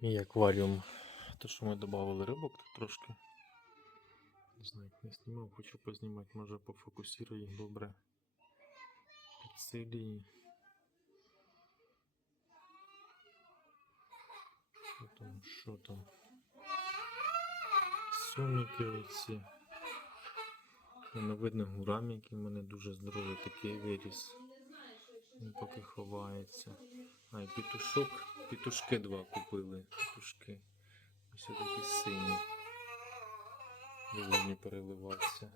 Мій акваріум. То, що ми додали рибок тут трошки. Не знаю, як не знімав, хочу познімати, може пофокусирую їх добре. Підсилі. Що там, що там? Соміки оці. Не видно гурам, який в мене дуже здоровий такий виріс. Він поки ховається. А, і петушок. Петушки два купили. Петушки. Ось такі сині. Повинні переливатися.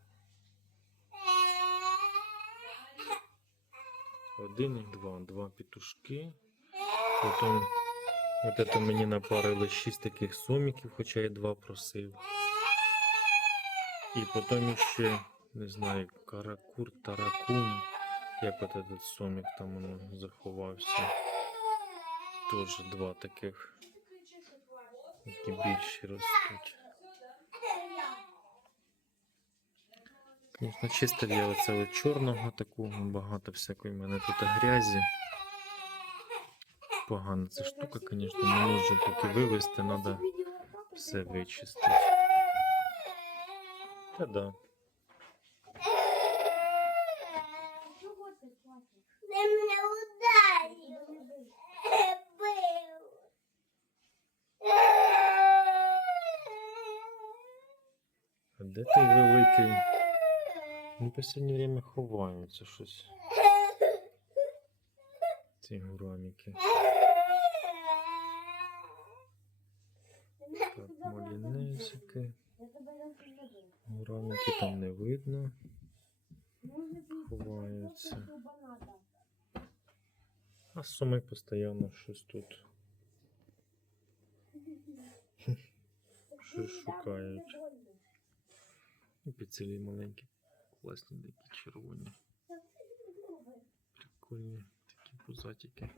Один і два. Два петушки. Потім от это мені напарили шість таких соміків, хоча я два просив. І потім ще, не знаю, каракур, таракум. Як от этот сомік там воно заховався. Теж два таких, які більші ростуть. Звісно, чистив я от чорного такого, багато всякої в мене тут грязі. Погана ця штука, звісно, не можу поки вивезти, треба все вичистити. Та да. Ти мене ударив. Бив. А де той великий? Він в останнє время ховаються щось. Ці гураміки. Так, молінезики. Гураміки там не видно. Ховаються. А суми постійно щось тут. Щось шукають. І піцелі маленькі, класні такі червоні. Прикольні такі пузатики.